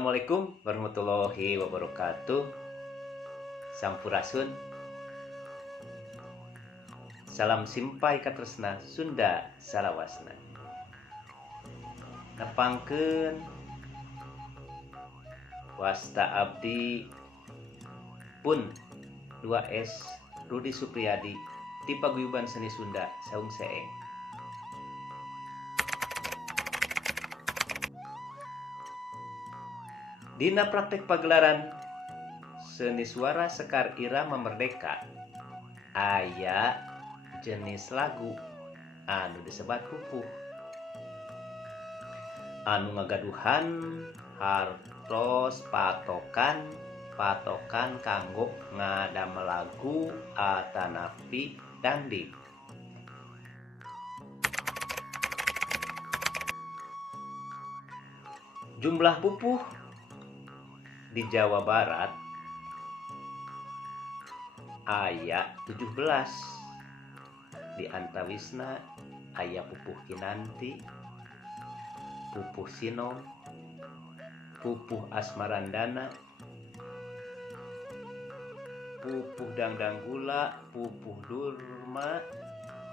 Assalamualaikum warahmatullahi wabarakatuh. Sampurasun. Salam simpai katresna Sunda salawasna. Nepangkeun wasta abdi pun 2S Rudi Supriyadi ti Paguyuban Seni Sunda Saung Seeng. Dina praktek pagelaran seni suara Sekar Irama Merdeka aya jenis lagu anu disebat pupuh anu ngagaduhan hartos patokan kanggo ngadamel lagu atanapi dangding. Jumlah pupuh di Jawa Barat aya 17. Di antawisna aya pupuh kinanti, pupuh sinom, pupuh asmarandana, pupuh dangdang gula, pupuh durma,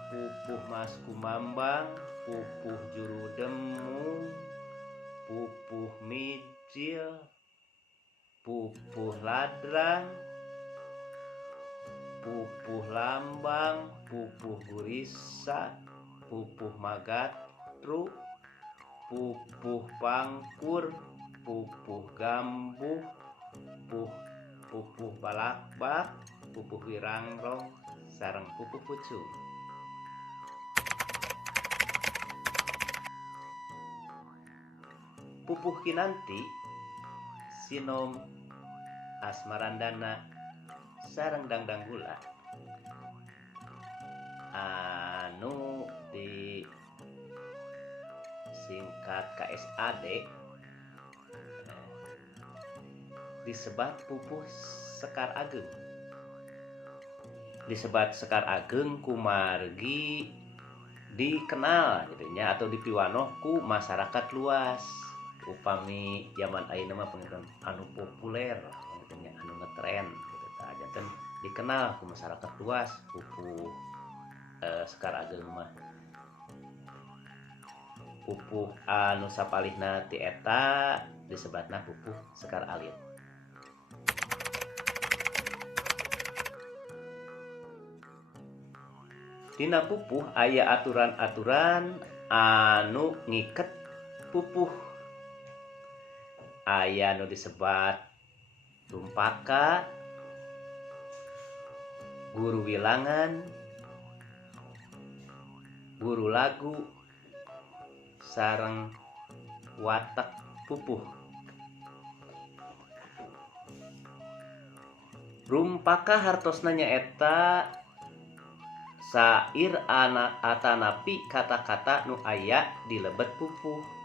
pupuh mas kumambang, pupuh juru demung, pupuh mijil, pupuh ladrang, pupuh lambang, pupuh gurisa, pupuh magatru, pupuh pangkur, pupuh gambuh, pupuh balakbak, pupuh wirangrong, sareng pupuh pucung. Pupuh kinanti, sinom, asmarandana, sareng dangdang gula anu di singkat KSAD disebat pupuh Sekar Ageng. Disebat Sekar Ageng kumargi dikenal jadinya atau dipiwanoh ku masyarakat luas. Upami zaman ayeuna mah pengen anu populer anu ngetren gitu ta janten dikenal ku masyarakat luas pupuh Sekar Ageng mah. Pupuh anu sapalihna ti eta disebatna pupuh Sekar Alit. Dina pupuh aya aturan-aturan anu ngiket pupuh. Aya anu disebat rumpaka, guru wilangan, guru lagu, sareng watak pupuh. Rumpaka hartosna nyaeta sair atanapi kata-kata nu aya di lebet pupuh.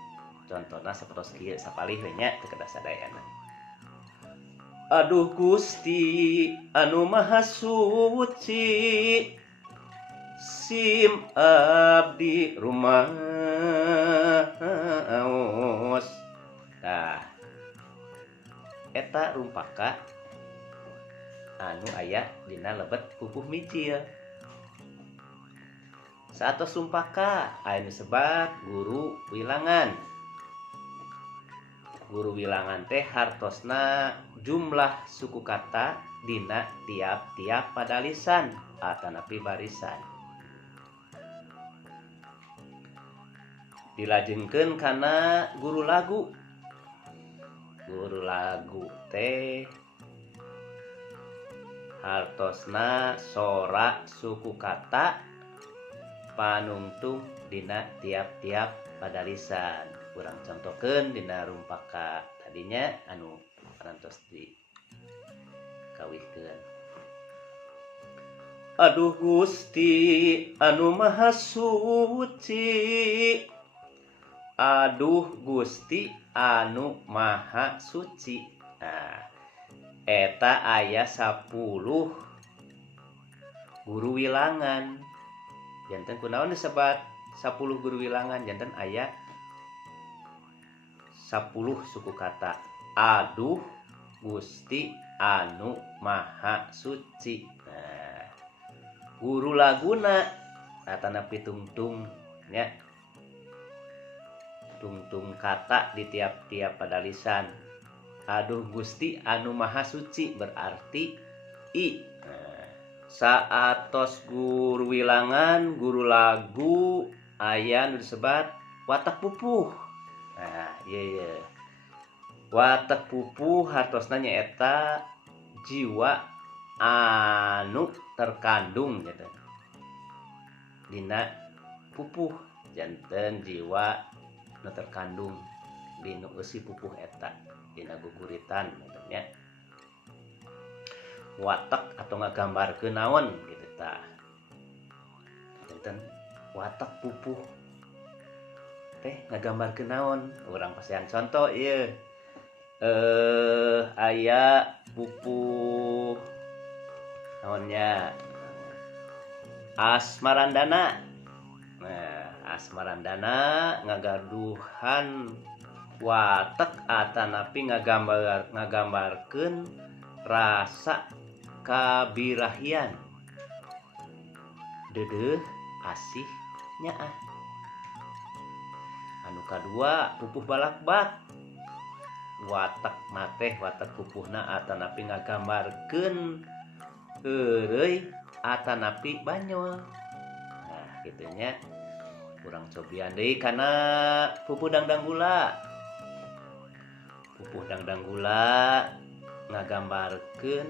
Contohna sapertos kieu sapalih we nya teu kedah sadayana. Aduh Gusti anu Maha Suci, sim abdi rumaos. Tah eta rumpaka anu aya dina lebet pupuh mijil. Saatos rumpaka aya disebat guru wilangan. Guru wilangan teh hartosna jumlah suku kata dina tiap-tiap padalisan atanapi barisan. Dilajengkeun kana guru lagu. Guru lagu teh hartosna sora suku kata panungtung dina tiap-tiap padalisan. Kurang contohkeun dina rumpaka tadinya anu parantos di kawihkeun. Aduh Gusti anu Maha Suci, aduh Gusti anu Maha Suci. Nah, eta aya 10 guru wilangan. Janten kunaon disebat 10 guru wilangan, janten aya 10 suku kata aduh Gusti anu maha suci. Nah, guru laguna atana pitungtung nya. Tungtung kata di tiap-tiap pada lisan. Aduh Gusti anu maha suci berarti i. Nah, saatos guru wilangan, guru lagu aya nu disebat watak pupuh. Nah, iya. Watak pupuh hartosna nyaeta jiwa anu terkandung gitu. Dina pupuh janten jiwa nu terkandung dina eusi pupuh eta dina guguritan gitu nya. Watak atau ngagambarkeun naon gitu tah. Janten watak pupuh teh ngagambarkeun naon? Urang pasihan contoh ieu. Aya pupuh naonnya? Asmarandana. Nah, Asmarandana ngagaduhan watak atanapi ngagambarkeun rasa kabirahian. Deudeuh asih nyaah. Anu kadua pupuh balakbak. Watak mateh watak pupuhna atanapi ngagambarkeun eureui atanapi banyol. Nah, kitu nya. Kurang cobian deui kana pupuh dangdang gula. Pupuh dangdang gula ngagambarkeun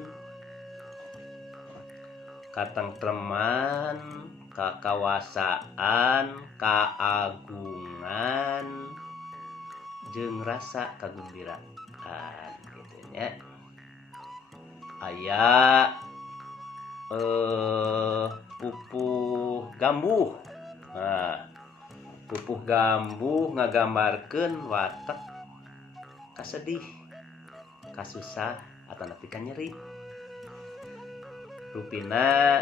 katentreman, kakawasaan, kaagungan jeung rasa kagembiraan kitu nya. Aya pupuh gambuh. Nah, pupuh gambuh ngagambarkeun watak kasedih, kasusah atanapi kanyeri. Rupina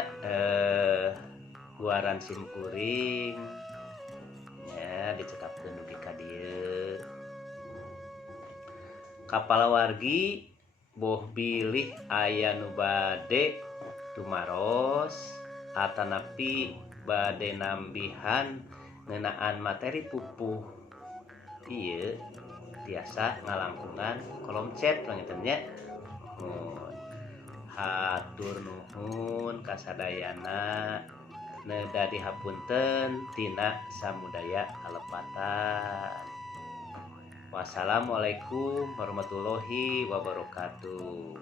guaran simkuring nya dicekapkeun dugi ka dieu. Kapalawargi boh bilih aya nu bade tumaros atanapi bade nambihan ngeunaan materi pupuh ieu tiasa ngalangkungan kolom chat pangitan nya. Hatur nuhun kasadayana neda dihapunten tina samudaya kalepatan. Wassalamualaikum warahmatullahi wabarakatuh.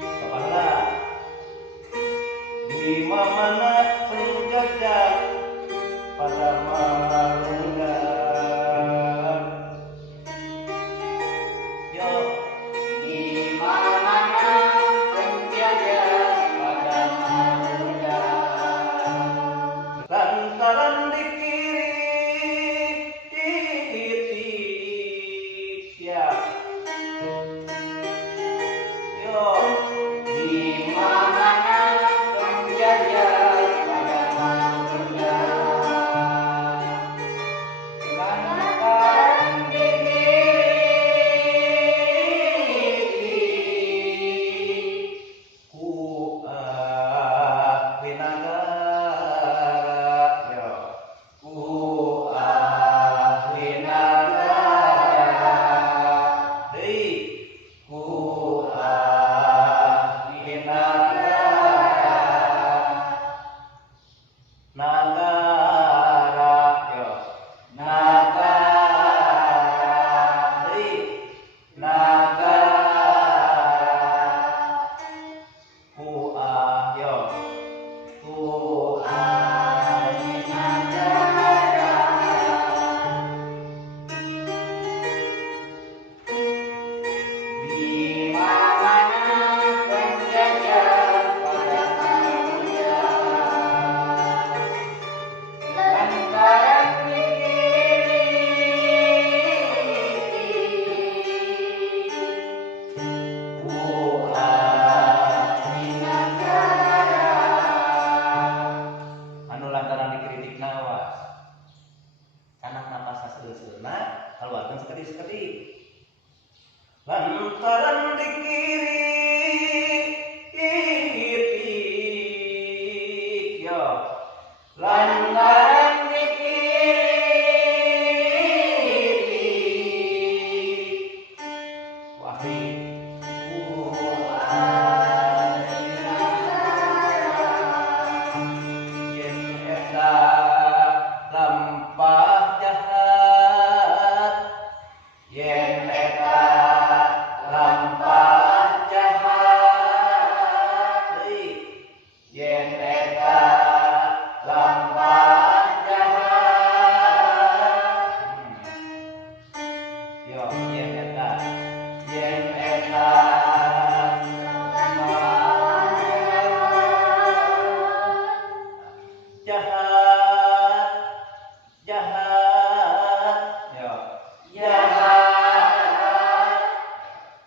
Kepala di mana penjajah pada marunda. Yo di mana penjajah pada marunda. Lantaran di kiri ya. Yo di mana penjajah pada marunda. sekali. Lantaran di kiri, yo. Lantaran di kiri, wahai lampah jahat, yen eta lampah jahat, yen eta lampah jahat, yo yen eta jahat, jahat, yo jahat,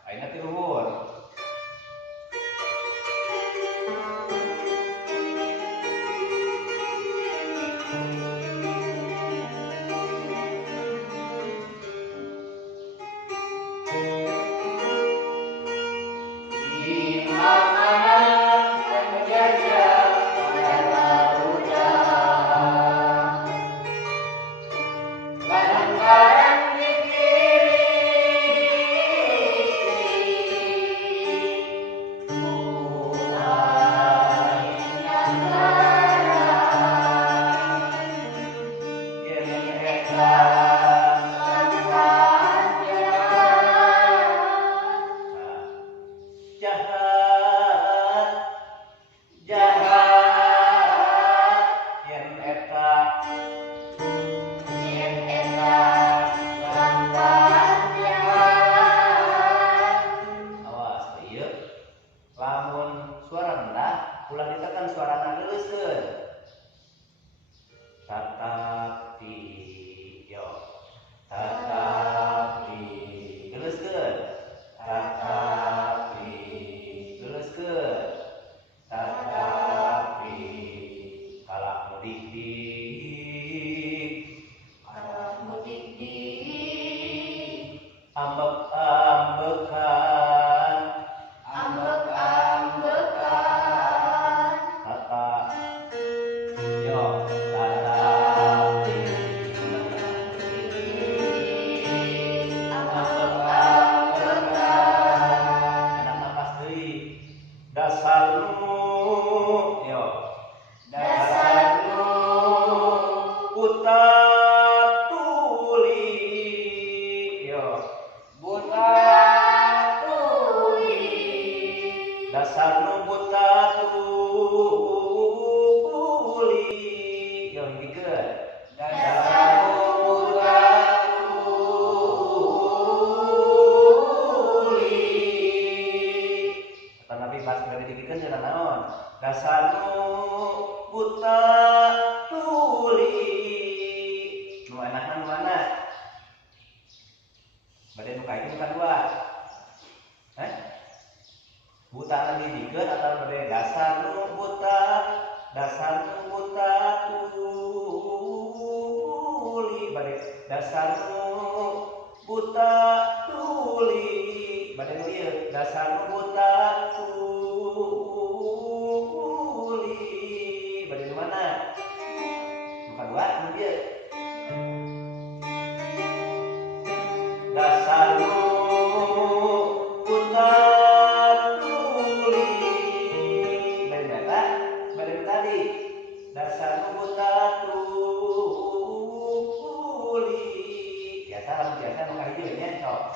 ayeuna ti luhur. Jahat, jahat, yen eta lampah jahat. Awas ieu lamun suara rendah ulah ditekan suarana leuleuskeun. Tatapi yo tatapi leuleuskeun. Tatapi leuleuskeun. Tatapi kalak mudik-mudik ambek-ambekan tata yo tatapi ambek-ambekan enak napas deui. Dasarnu yo dasarnu buta tuli, yo buta tuli, dasarnu buta tuli, yo hidikeun dasarnu buta tuli. Kata Nabi pas bade dikikeun cenah naon? Dasarnu buta tuli. Nu enakna nu mana? Bade nu kayu nu kadua? Buta didikeun atau bade dasarnu buta tuli, bade dasarnu buta tuli, bade nu ieu dasarnu buta tuli, bade nu mana? Nu kadua nu ieu dasarnu buta tuli, bade eta bade nu tadi dasarnu buta tuli. Biasa nu hijau nya sok